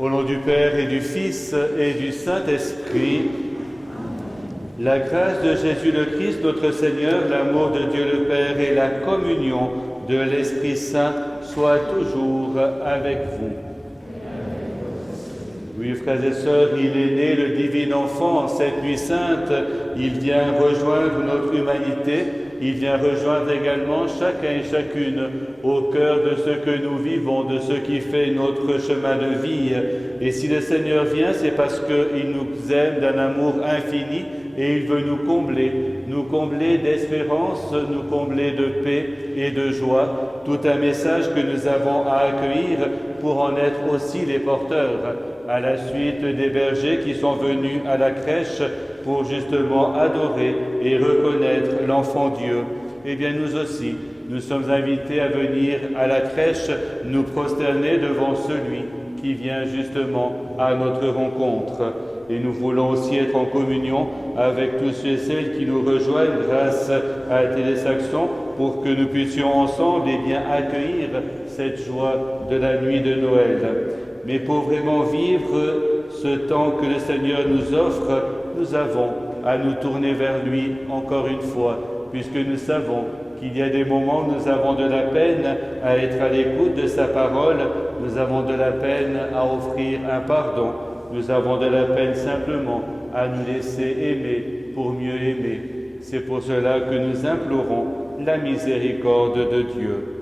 Au nom du Père et du Fils et du Saint-Esprit, la grâce de Jésus le Christ, notre Seigneur, l'amour de Dieu le Père et la communion de l'Esprit Saint soient toujours avec vous. Oui, frères et sœurs, il est né le divin enfant en cette nuit sainte. Il vient rejoindre notre humanité. Il vient rejoindre également chacun et chacune au cœur de ce que nous vivons, de ce qui fait notre chemin de vie. Et si le Seigneur vient, c'est parce qu'il nous aime d'un amour infini et il veut nous combler d'espérance, nous combler de paix et de joie. Tout un message que nous avons à accueillir pour en être aussi les porteurs, à la suite des bergers qui sont venus à la crèche pour justement adorer et reconnaître l'enfant Dieu. Eh bien nous aussi, nous sommes invités à venir à la crèche, nous prosterner devant celui qui vient justement à notre rencontre. Et nous voulons aussi être en communion avec tous ceux et celles qui nous rejoignent grâce à Télésaxon pour que nous puissions ensemble bien accueillir cette joie de la nuit de Noël. Mais pour vraiment vivre ce temps que le Seigneur nous offre, nous avons à nous tourner vers lui encore une fois, puisque nous savons qu'il y a des moments où nous avons de la peine à être à l'écoute de sa parole, nous avons de la peine à offrir un pardon, nous avons de la peine simplement à nous laisser aimer pour mieux aimer. C'est pour cela que nous implorons la miséricorde de Dieu.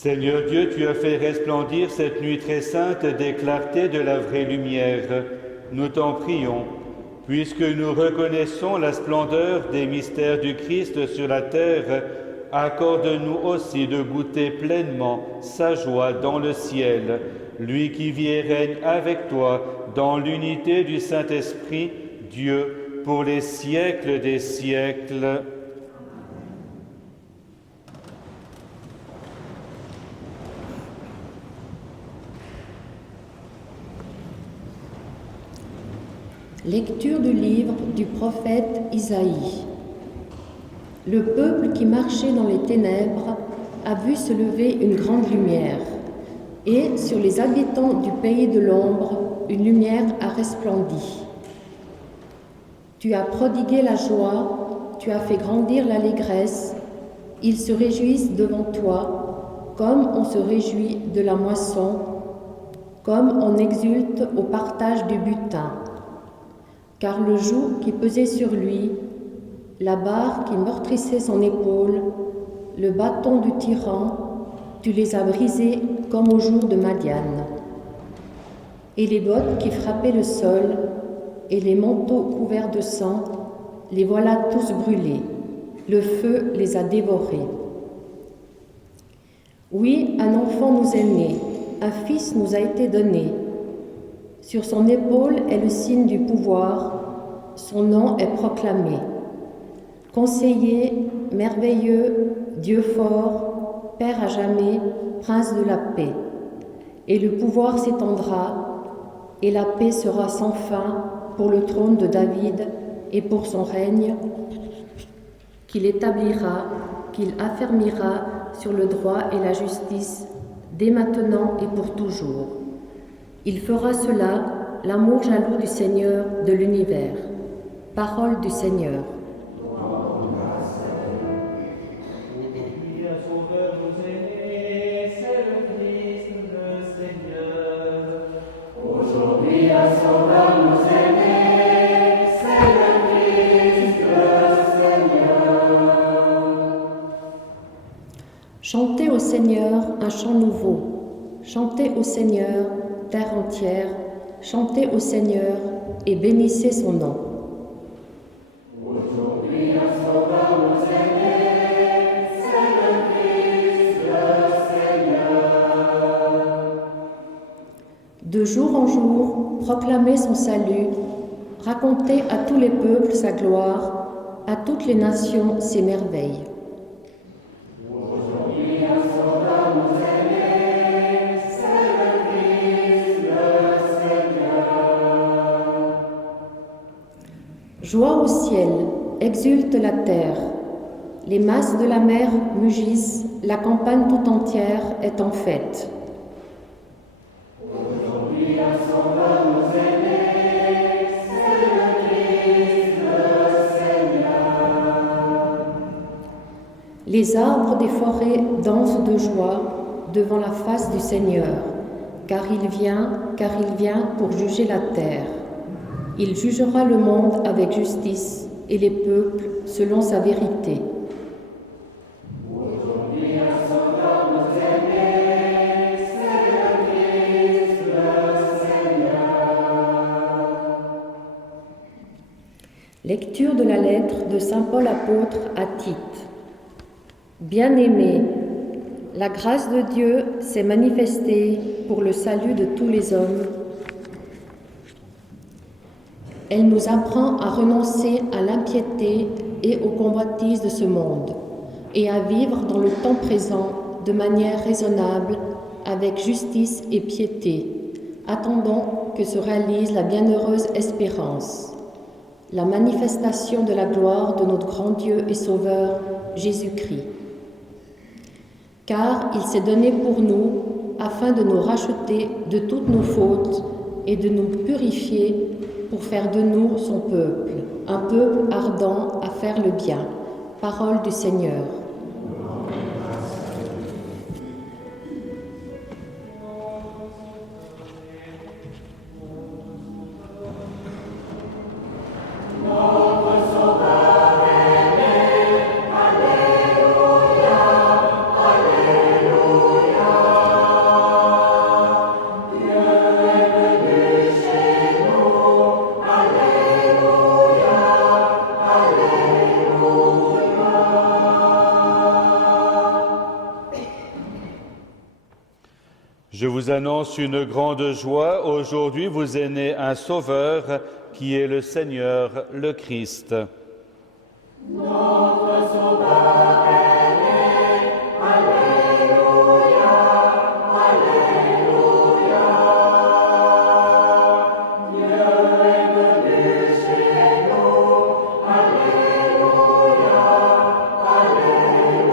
Seigneur Dieu, tu as fait resplendir cette nuit très sainte des clartés de la vraie lumière. Nous t'en prions, puisque nous reconnaissons la splendeur des mystères du Christ sur la terre, accorde-nous aussi de goûter pleinement sa joie dans le ciel, lui qui vit et règne avec toi dans l'unité du Saint-Esprit, Dieu, pour les siècles des siècles. Lecture du livre du prophète Isaïe. Le peuple qui marchait dans les ténèbres a vu se lever une grande lumière, et sur les habitants du pays de l'ombre, une lumière a resplendi. Tu as prodigué la joie, tu as fait grandir l'allégresse, ils se réjouissent devant toi, comme on se réjouit de la moisson, comme on exulte au partage du butin. Car le joug qui pesait sur lui, la barre qui meurtrissait son épaule, le bâton du tyran, tu les as brisés comme au jour de Madian. Et les bottes qui frappaient le sol, et les manteaux couverts de sang, les voilà tous brûlés. Le feu les a dévorés. Oui, un enfant nous est né, un fils nous a été donné. Sur son épaule est le signe du pouvoir, son nom est proclamé. Conseiller, merveilleux, Dieu fort, Père à jamais, Prince de la paix. Et le pouvoir s'étendra, et la paix sera sans fin pour le trône de David et pour son règne, qu'il établira, qu'il affermira sur le droit et la justice, dès maintenant et pour toujours. Il fera cela, l'amour jaloux du Seigneur de l'univers. Parole du Seigneur. Aujourd'hui, un sauveur nous est né, c'est le Christ, le Seigneur. Chantez au Seigneur un chant nouveau. Chantez au Seigneur, terre entière, chantez au Seigneur et bénissez son nom. Aujourd'hui, un sauveur nous est né, c'est le Christ, le Seigneur. De jour en jour, proclamez son salut, racontez à tous les peuples sa gloire, à toutes les nations ses merveilles. Aujourd'hui, un sauveur nous est né, c'est le Christ, le Seigneur. Joie au ciel, exulte la terre. Les masses de la mer mugissent, la campagne tout entière est en fête. Aujourd'hui, un sauveur nous est né, c'est le Christ, le Seigneur. Les arbres des forêts dansent de joie devant la face du Seigneur, car il vient pour juger la terre. Il jugera le monde avec justice et les peuples selon sa vérité. Aujourd'hui, un sauveur nous est né, c'est le Christ, le Seigneur. Lecture de la lettre de saint Paul apôtre à Tite. Bien-aimés, la grâce de Dieu s'est manifestée pour le salut de tous les hommes. Elle nous apprend à renoncer à l'impiété et aux convoitises de ce monde et à vivre dans le temps présent de manière raisonnable, avec justice et piété, attendant que se réalise la bienheureuse espérance, la manifestation de la gloire de notre grand Dieu et Sauveur, Jésus-Christ. Car il s'est donné pour nous afin de nous racheter de toutes nos fautes et de nous purifier pour faire de nous son peuple, un peuple ardent à faire le bien. Parole du Seigneur. Alléluia, Alléluia. vous annonce une grande joie. Aujourd'hui vous est né un Sauveur qui est le Seigneur, le Christ. Notre Sauveur est né, Alléluia, Alléluia. Dieu est venu chez nous, Alléluia, Alléluia.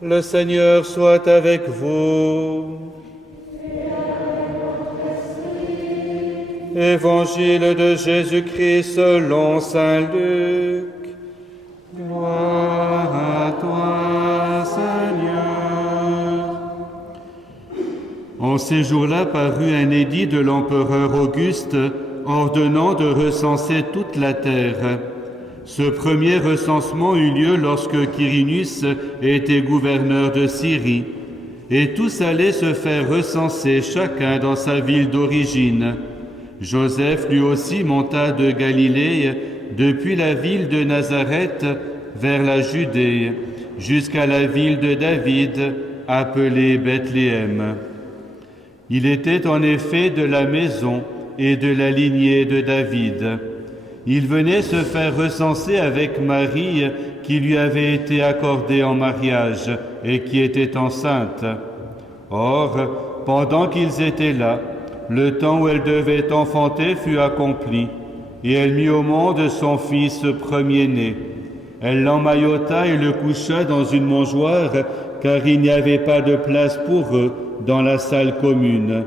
Le Seigneur soit avec vous. Évangile de Jésus-Christ selon saint Luc. Gloire à toi, Seigneur. En ces jours-là parut un édit de l'empereur Auguste ordonnant de recenser toute la terre. Ce premier recensement eut lieu lorsque Quirinius était gouverneur de Syrie, et tous allaient se faire recenser chacun dans sa ville d'origine. Joseph lui aussi monta de Galilée, depuis la ville de Nazareth vers la Judée, jusqu'à la ville de David, appelée Bethléem. Il était en effet de la maison et de la lignée de David. Il venait se faire recenser avec Marie, qui lui avait été accordée en mariage et qui était enceinte. Or, pendant qu'ils étaient là, le temps où elle devait enfanter fut accompli, et elle mit au monde son fils premier-né. Elle l'emmaillota et le coucha dans une mangeoire, car il n'y avait pas de place pour eux dans la salle commune.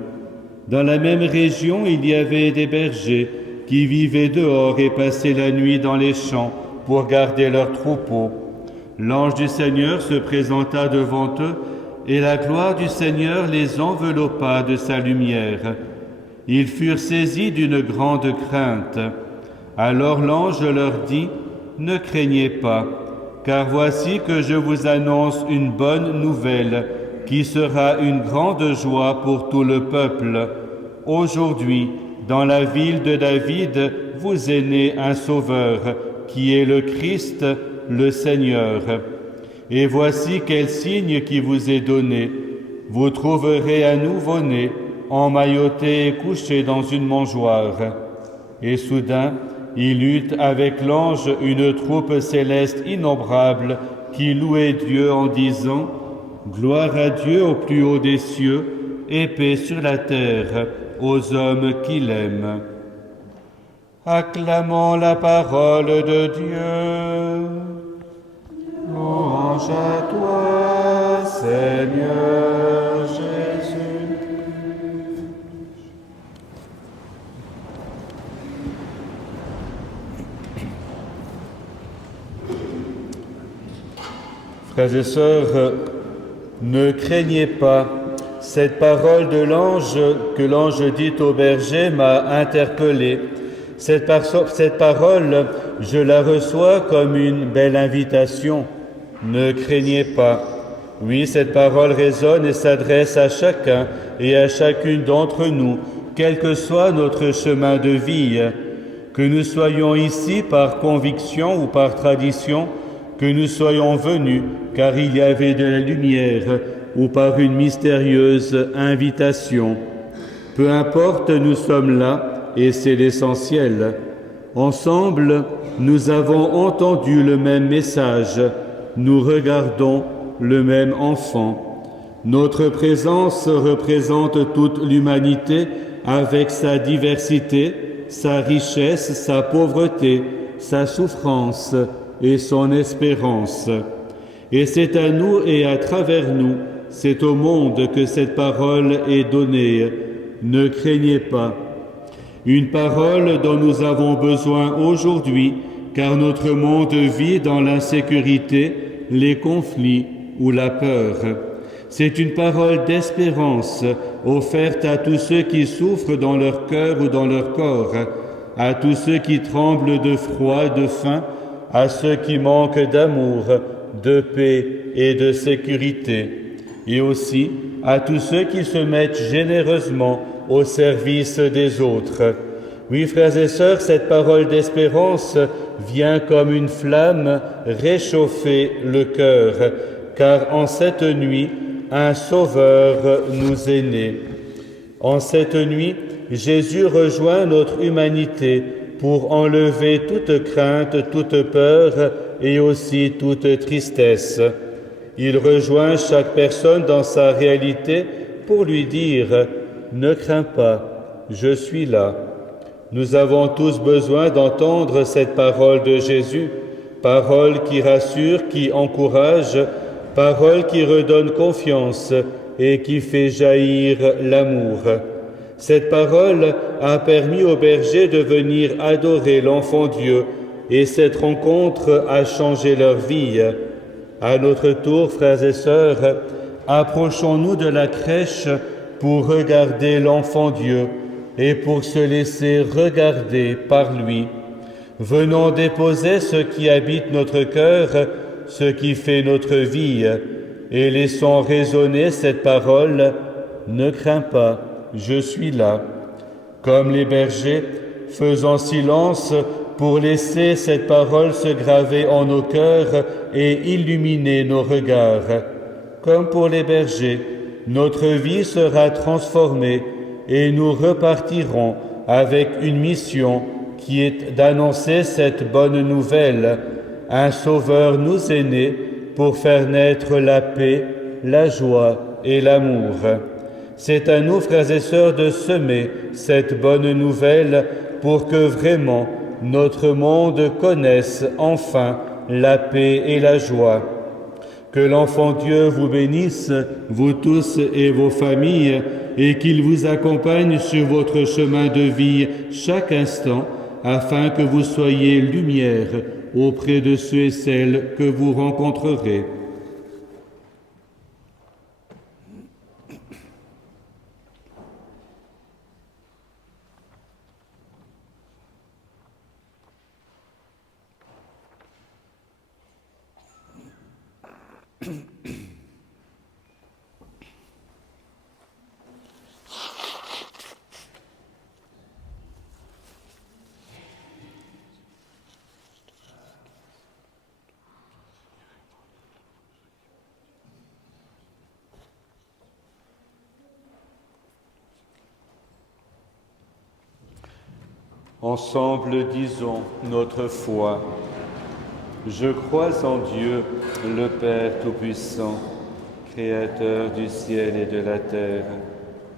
Dans la même région, il y avait des bergers qui vivaient dehors et passaient la nuit dans les champs pour garder leurs troupeaux. L'ange du Seigneur se présenta devant eux, et la gloire du Seigneur les enveloppa de sa lumière. Ils furent saisis d'une grande crainte. Alors l'ange leur dit, « Ne craignez pas, car voici que je vous annonce une bonne nouvelle, qui sera une grande joie pour tout le peuple. Aujourd'hui, dans la ville de David, vous est né un Sauveur, qui est le Christ, le Seigneur. Et voici quel signe qui vous est donné. Vous trouverez un nouveau-né, emmailloté et couché dans une mangeoire. » Et soudain, il eut avec l'ange une troupe céleste innombrable qui louait Dieu en disant « Gloire à Dieu au plus haut des cieux, et paix sur la terre aux hommes qu'il aime. » Acclamons la parole de Dieu. Louange à toi, Seigneur Jésus. Frères et sœurs, ne craignez pas. Cette parole de l'ange que l'ange dit au berger m'a interpellé. Cette parole, je la reçois comme une belle invitation. Ne craignez pas. Oui, cette parole résonne et s'adresse à chacun et à chacune d'entre nous, quel que soit notre chemin de vie. Que nous soyons ici par conviction ou par tradition, que nous soyons venus car il y avait de la lumière ou par une mystérieuse invitation. Peu importe, nous sommes là et c'est l'essentiel. Ensemble, nous avons entendu le même message, nous regardons le même enfant. Notre présence représente toute l'humanité avec sa diversité, sa richesse, sa pauvreté, sa souffrance et son espérance. Et c'est à nous et à travers nous, c'est au monde que cette parole est donnée. Ne craignez pas. Une parole dont nous avons besoin aujourd'hui, car notre monde vit dans l'insécurité, les conflits ou la peur. C'est une parole d'espérance offerte à tous ceux qui souffrent dans leur cœur ou dans leur corps, à tous ceux qui tremblent de froid et de faim, à ceux qui manquent d'amour, de paix et de sécurité, et aussi à tous ceux qui se mettent généreusement au service des autres. Oui, frères et sœurs, cette parole d'espérance vient comme une flamme réchauffer le cœur, car en cette nuit, un Sauveur nous est né. En cette nuit, Jésus rejoint notre humanité pour enlever toute crainte, toute peur et aussi toute tristesse. Il rejoint chaque personne dans sa réalité pour lui dire « Ne crains pas, je suis là ». Nous avons tous besoin d'entendre cette parole de Jésus, parole qui rassure, qui encourage, parole qui redonne confiance et qui fait jaillir l'amour. Cette parole a permis aux bergers de venir adorer l'enfant Dieu et cette rencontre a changé leur vie. À notre tour, frères et sœurs, approchons-nous de la crèche pour regarder l'enfant Dieu et pour se laisser regarder par lui. Venons déposer ce qui habite notre cœur, ce qui fait notre vie, et laissons résonner cette parole « Ne crains pas, je suis là ». Comme les bergers, faisons silence pour laisser cette parole se graver en nos cœurs et illuminer nos regards. Comme pour les bergers, notre vie sera transformée et nous repartirons avec une mission qui est d'annoncer cette bonne nouvelle. Un Sauveur nous est né pour faire naître la paix, la joie et l'amour. C'est à nous, frères et sœurs, de semer cette bonne nouvelle pour que vraiment notre monde connaisse enfin la paix et la joie. Que l'enfant Dieu vous bénisse, vous tous et vos familles, et qu'il vous accompagne sur votre chemin de vie chaque instant, afin que vous soyez lumière auprès de ceux et celles que vous rencontrerez. Ensemble, disons notre foi. Je crois en Dieu, le Père Tout-Puissant, Créateur du ciel et de la terre,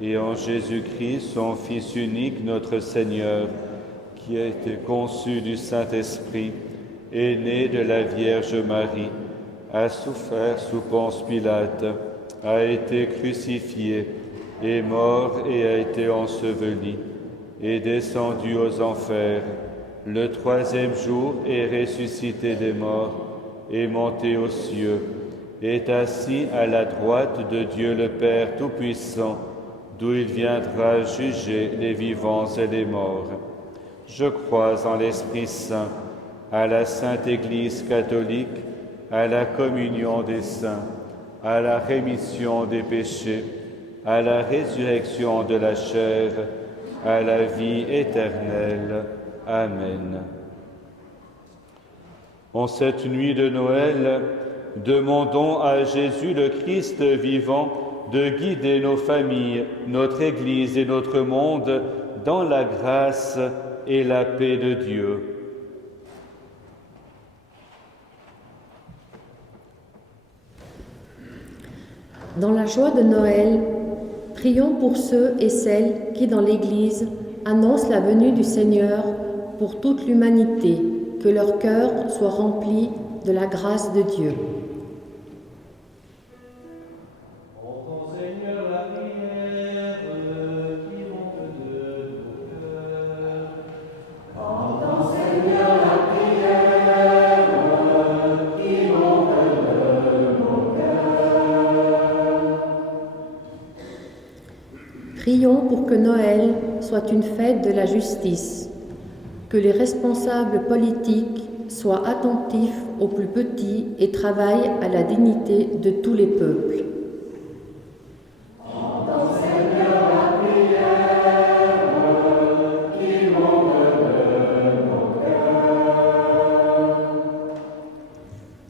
et en Jésus-Christ, son Fils unique, notre Seigneur, qui a été conçu du Saint-Esprit, est né de la Vierge Marie, a souffert sous Ponce Pilate, a été crucifié, est mort et a été enseveli, est descendu aux enfers, le troisième jour est ressuscité des morts, est monté aux cieux, est assis à la droite de Dieu le Père Tout-Puissant, d'où il viendra juger les vivants et les morts. Je crois en l'Esprit Saint, à la Sainte Église catholique, à la communion des saints, à la rémission des péchés, à la résurrection de la chair, à la vie éternelle. Amen. En cette nuit de Noël, demandons à Jésus le Christ vivant de guider nos familles, notre Église et notre monde dans la grâce et la paix de Dieu. Dans la joie de Noël, prions pour ceux et celles qui, dans l'Église, annoncent la venue du Seigneur pour toute l'humanité, que leur cœur soit rempli de la grâce de Dieu. Prions pour que Noël soit une fête de la justice, que les responsables politiques soient attentifs aux plus petits et travaillent à la dignité de tous les peuples.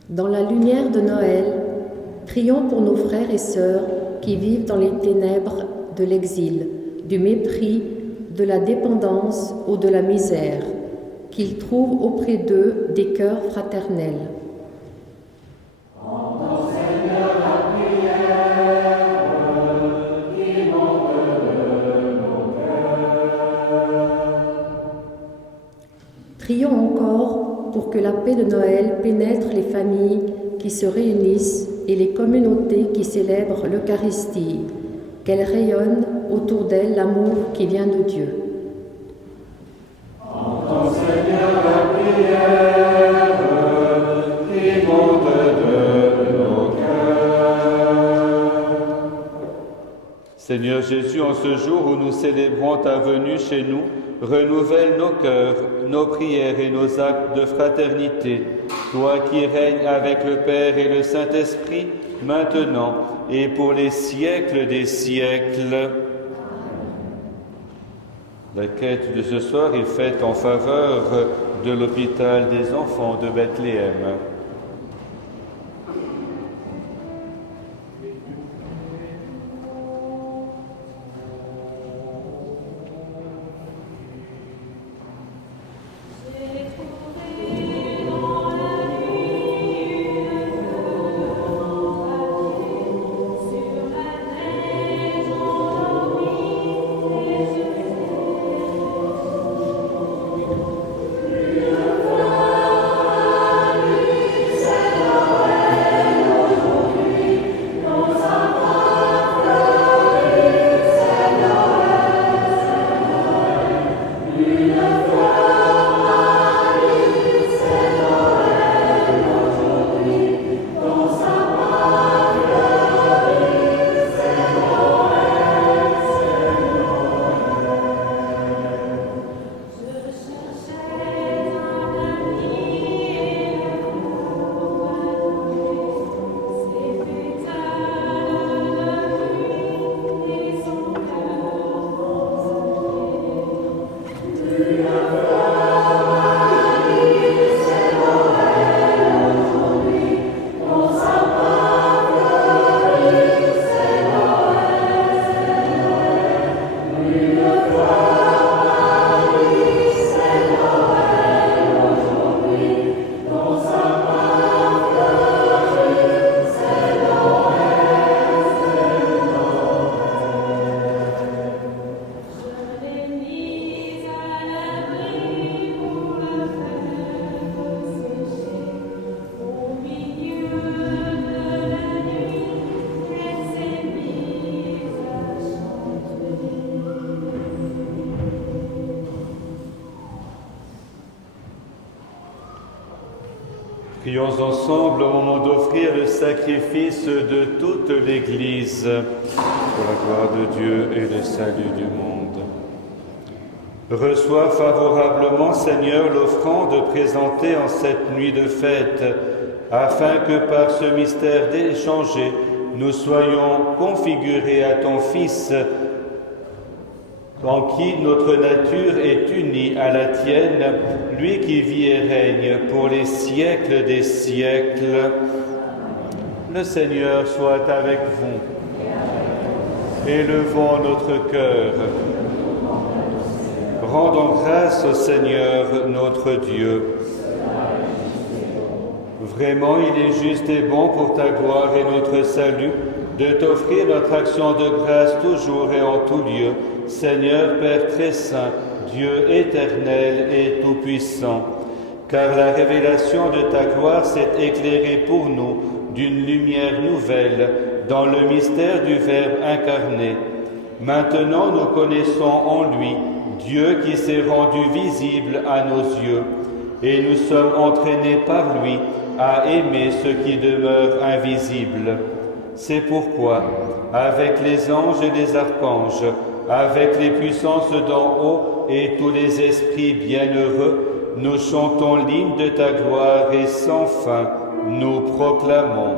Dans la lumière de Noël, Prions pour nos frères et sœurs qui vivent dans les ténèbres de l'exil, du mépris, de la dépendance ou de la misère, qu'ils trouvent auprès d'eux des cœurs fraternels. Prions encore pour que la paix de Noël pénètre les familles qui se réunissent et les communautés qui célèbrent l'Eucharistie, qu'elle rayonne autour d'elle l'amour qui vient de Dieu. Entends, Seigneur, la prière qui monte de nos cœurs. Seigneur Jésus, en ce jour où nous célébrons ta venue chez nous, renouvelle nos cœurs, nos prières et nos actes de fraternité. Toi qui règnes avec le Père et le Saint-Esprit, maintenant et pour les siècles des siècles. La quête de ce soir est faite en faveur de l'hôpital des enfants de Bethléem. Prions ensemble au moment d'offrir le sacrifice de toute l'Église pour la gloire de Dieu et le salut du monde. Reçois favorablement, Seigneur, l'offrande présentée en cette nuit de fête, afin que par ce mystère d'échanger, nous soyons configurés à ton Fils, en qui notre nature est unie à la tienne, lui qui vit et règne pour les siècles des siècles. Le Seigneur soit avec vous. Élevons notre cœur. Rendons grâce au Seigneur notre Dieu. Vraiment, il est juste et bon pour ta gloire et notre salut de t'offrir notre action de grâce toujours et en tout lieu, Seigneur Père très saint, Dieu éternel et tout-puissant. Car la révélation de ta gloire s'est éclairée pour nous d'une lumière nouvelle dans le mystère du Verbe incarné. Maintenant nous connaissons en lui Dieu qui s'est rendu visible à nos yeux, et nous sommes entraînés par lui à aimer ce qui demeure invisible. C'est pourquoi, avec les anges et les archanges, avec les puissances d'en haut et tous les esprits bienheureux, nous chantons l'hymne de ta gloire et sans fin nous proclamons.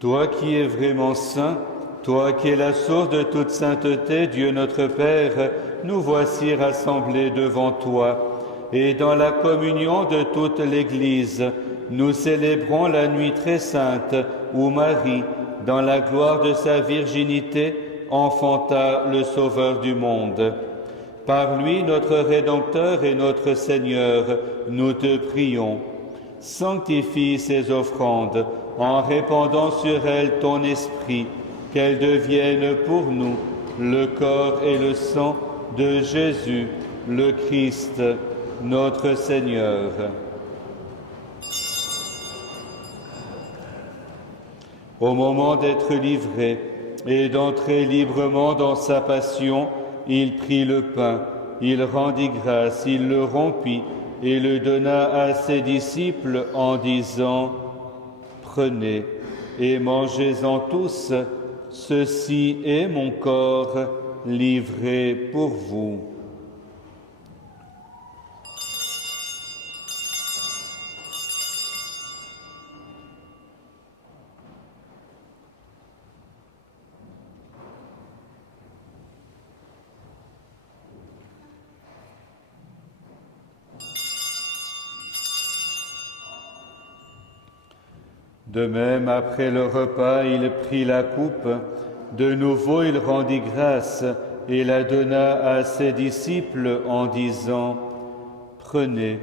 Toi qui es vraiment saint, toi qui es la source de toute sainteté, Dieu notre Père, nous voici rassemblés devant toi. Et dans la communion de toute l'Église, nous célébrons la nuit très sainte où Marie, dans la gloire de sa virginité, enfanta le Sauveur du monde. Par lui, notre Rédempteur et notre Seigneur, nous te prions. Sanctifie ces offrandes en répandant sur elles ton esprit, qu'elles deviennent pour nous le corps et le sang de Jésus, le Christ, notre Seigneur. Au moment d'être livré et d'entrer librement dans sa passion, il prit le pain, il rendit grâce, il le rompit et le donna à ses disciples en disant « Prenez et mangez-en tous, ceci est mon corps livré pour vous. » De même, après le repas, il prit la coupe. De nouveau, il rendit grâce et la donna à ses disciples en disant « Prenez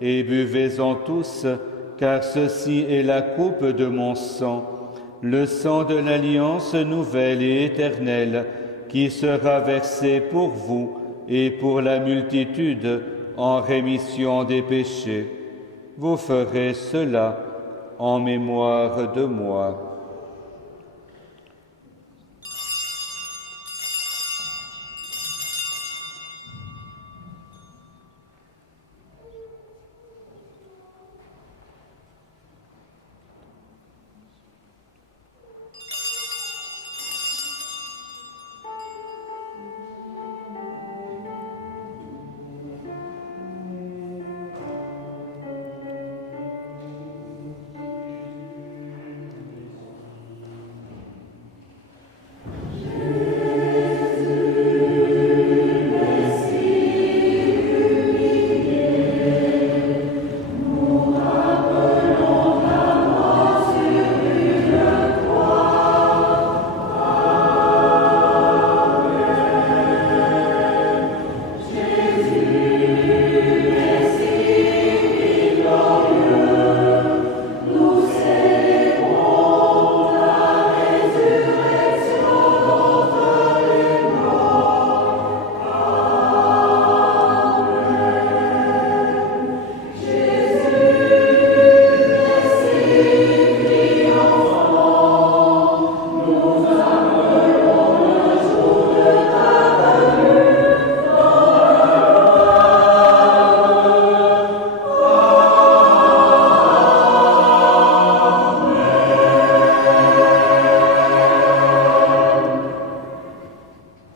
et buvez-en tous, car ceci est la coupe de mon sang, le sang de l'alliance nouvelle et éternelle, qui sera versé pour vous et pour la multitude en rémission des péchés. Vous ferez cela en mémoire de moi. »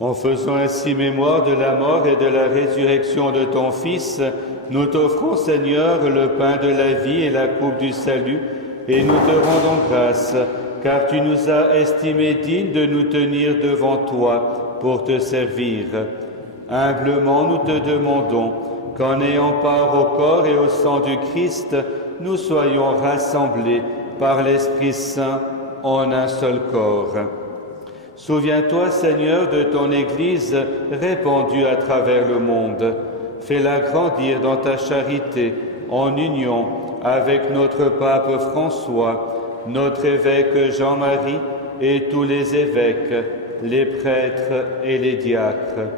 En faisant ainsi mémoire de la mort et de la résurrection de ton Fils, nous t'offrons, Seigneur, le pain de la vie et la coupe du salut, et nous te rendons grâce, car tu nous as estimés dignes de nous tenir devant toi pour te servir. Humblement, nous te demandons qu'en ayant part au corps et au sang du Christ, nous soyons rassemblés par l'Esprit Saint en un seul corps. Souviens-toi, Seigneur, de ton Église répandue à travers le monde. Fais-la grandir dans ta charité, en union avec notre pape François, notre évêque Jean-Marie et tous les évêques, les prêtres et les diacres.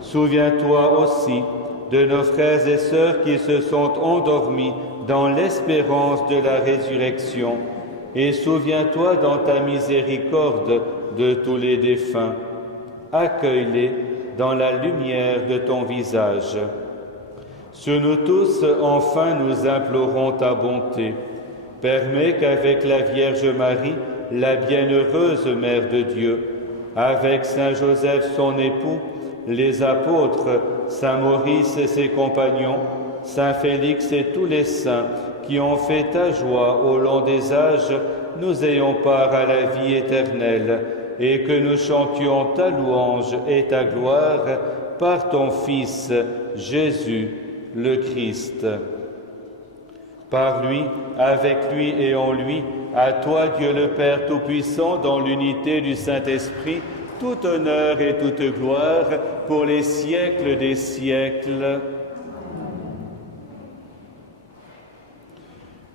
Souviens-toi aussi de nos frères et sœurs qui se sont endormis dans l'espérance de la résurrection, et souviens-toi dans ta miséricorde de tous les défunts. Accueille-les dans la lumière de ton visage. Sur nous tous, enfin, nous implorons ta bonté. Permets qu'avec la Vierge Marie, la bienheureuse Mère de Dieu, avec Saint Joseph son époux, les apôtres, Saint Maurice et ses compagnons, Saint Félix et tous les saints qui ont fait ta joie au long des âges, nous ayons part à la vie éternelle, et que nous chantions ta louange et ta gloire par ton Fils, Jésus, le Christ. Par lui, avec lui et en lui, à toi, Dieu le Père Tout-Puissant, dans l'unité du Saint-Esprit, tout honneur et toute gloire pour les siècles des siècles.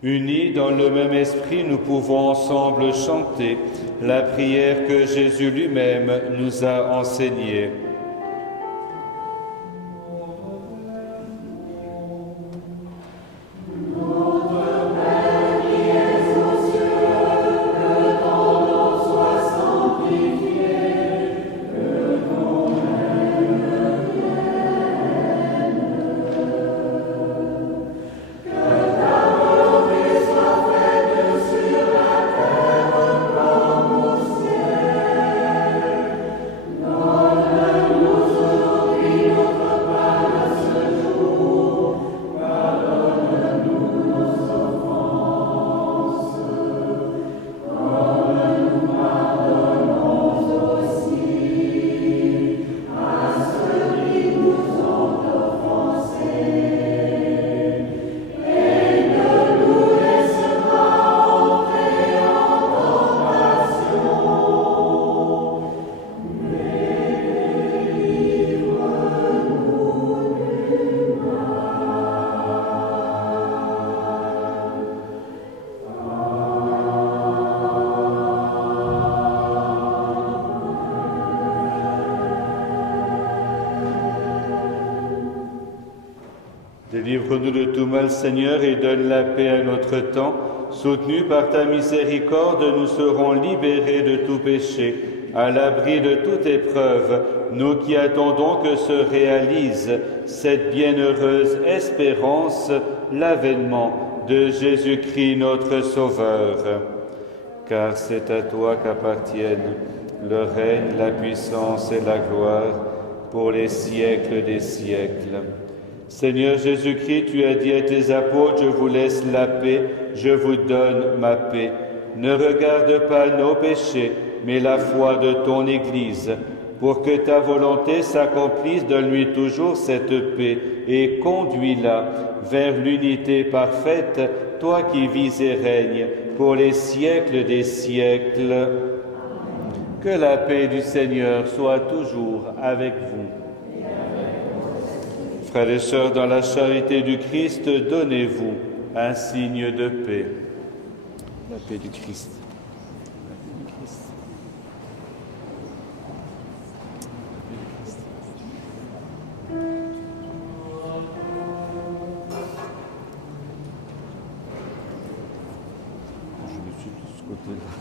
Unis dans le même esprit, nous pouvons ensemble chanter la prière que Jésus lui-même nous a enseignée. Délivre-nous de tout mal, Seigneur, et donne la paix à notre temps. Soutenus par ta miséricorde, nous serons libérés de tout péché, à l'abri de toute épreuve, nous qui attendons que se réalise cette bienheureuse espérance, l'avènement de Jésus-Christ notre Sauveur. Car c'est à toi qu'appartiennent le règne, la puissance et la gloire pour les siècles des siècles. Seigneur Jésus-Christ, tu as dit à tes apôtres, je vous laisse la paix, je vous donne ma paix. Ne regarde pas nos péchés, mais la foi de ton Église. Pour que ta volonté s'accomplisse, donne-lui toujours cette paix et conduis-la vers l'unité parfaite, toi qui vis et règnes pour les siècles des siècles. Que la paix du Seigneur soit toujours avec vous. Frères et sœurs, dans la charité du Christ, donnez-vous un signe de paix. La paix du Christ. La paix du Christ. Je me suis de ce côté-là.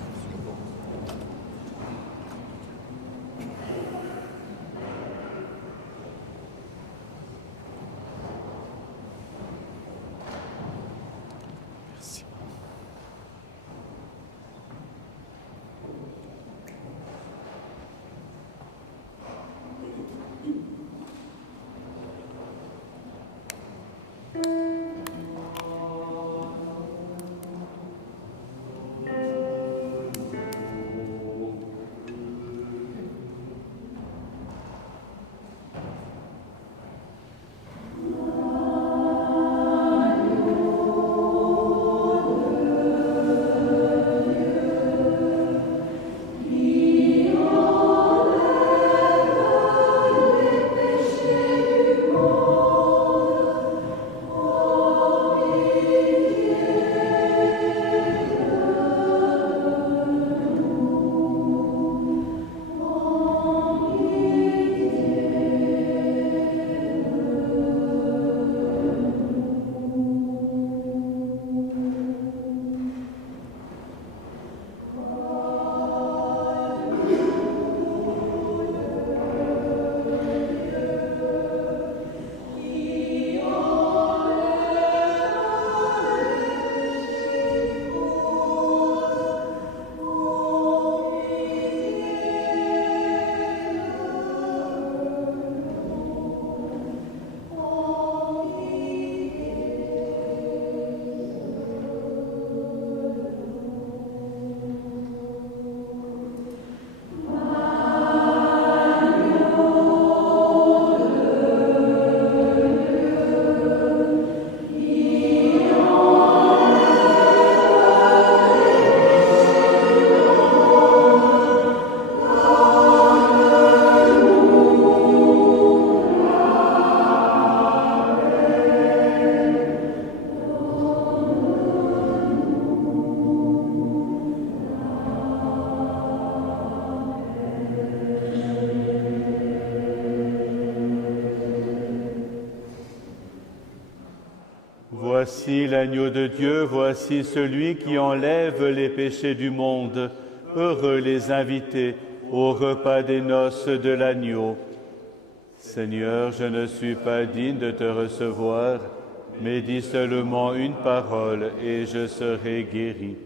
Voici l'agneau de Dieu, voici celui qui enlève les péchés du monde. Heureux les invités au repas des noces de l'agneau. Seigneur, je ne suis pas digne de te recevoir, mais dis seulement une parole et je serai guéri.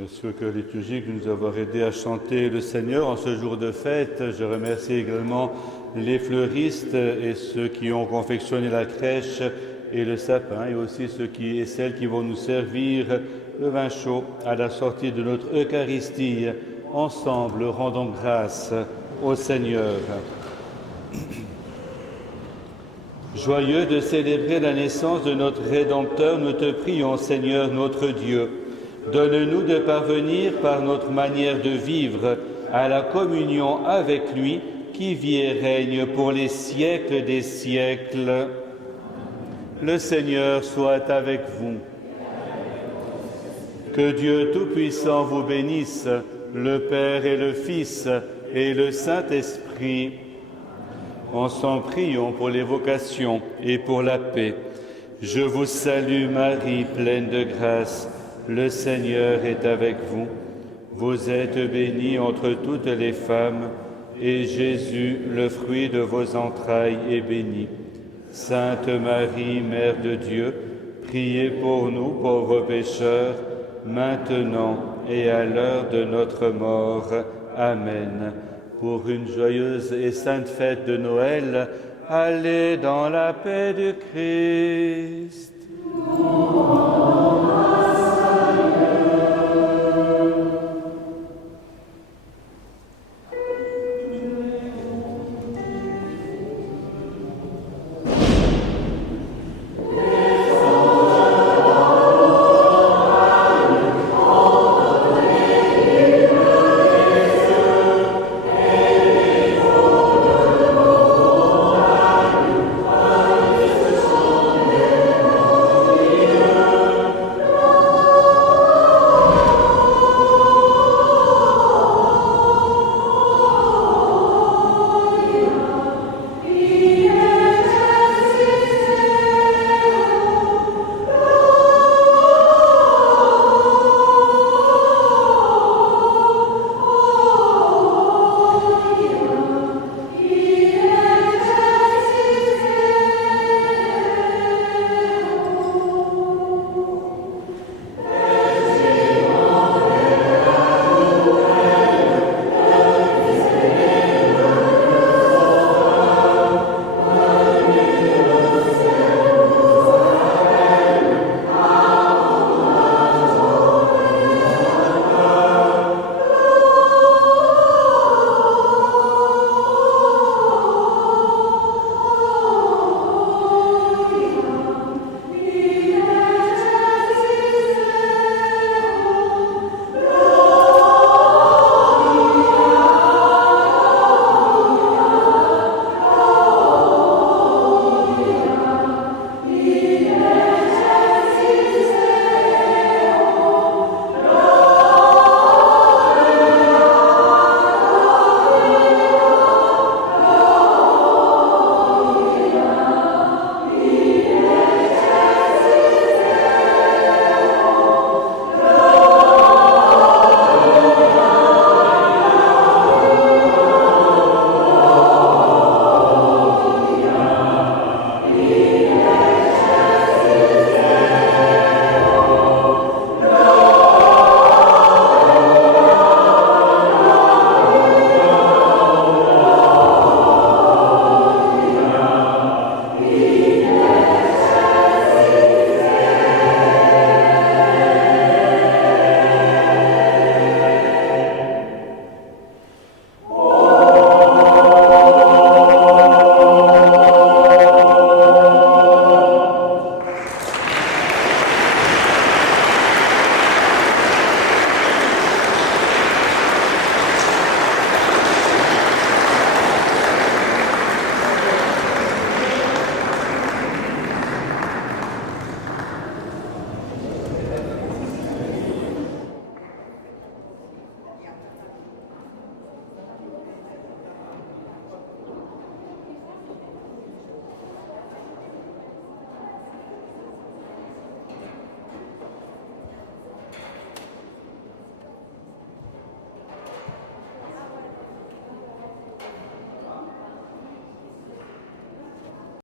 Merci au cœur liturgique de nous avoir aidés à chanter le Seigneur en ce jour de fête. Je remercie également les fleuristes et ceux qui ont confectionné la crèche et le sapin, et aussi ceux et celles qui vont nous servir le vin chaud à la sortie de notre Eucharistie. Ensemble, rendons grâce au Seigneur. Joyeux de célébrer la naissance de notre Rédempteur, nous te prions, Seigneur notre Dieu. Donne-nous de parvenir par notre manière de vivre à la communion avec lui, qui vit et règne pour les siècles des siècles. Le Seigneur soit avec vous. Que Dieu Tout-Puissant vous bénisse, le Père et le Fils et le Saint-Esprit. Ensemble, prions pour les vocations et pour la paix. Je vous salue Marie, pleine de grâce. Le Seigneur est avec vous. Vous êtes bénie entre toutes les femmes, et Jésus, le fruit de vos entrailles, est béni. Sainte Marie, Mère de Dieu, priez pour nous pauvres pécheurs, maintenant et à l'heure de notre mort. Amen. Pour une joyeuse et sainte fête de Noël, allez dans la paix du Christ.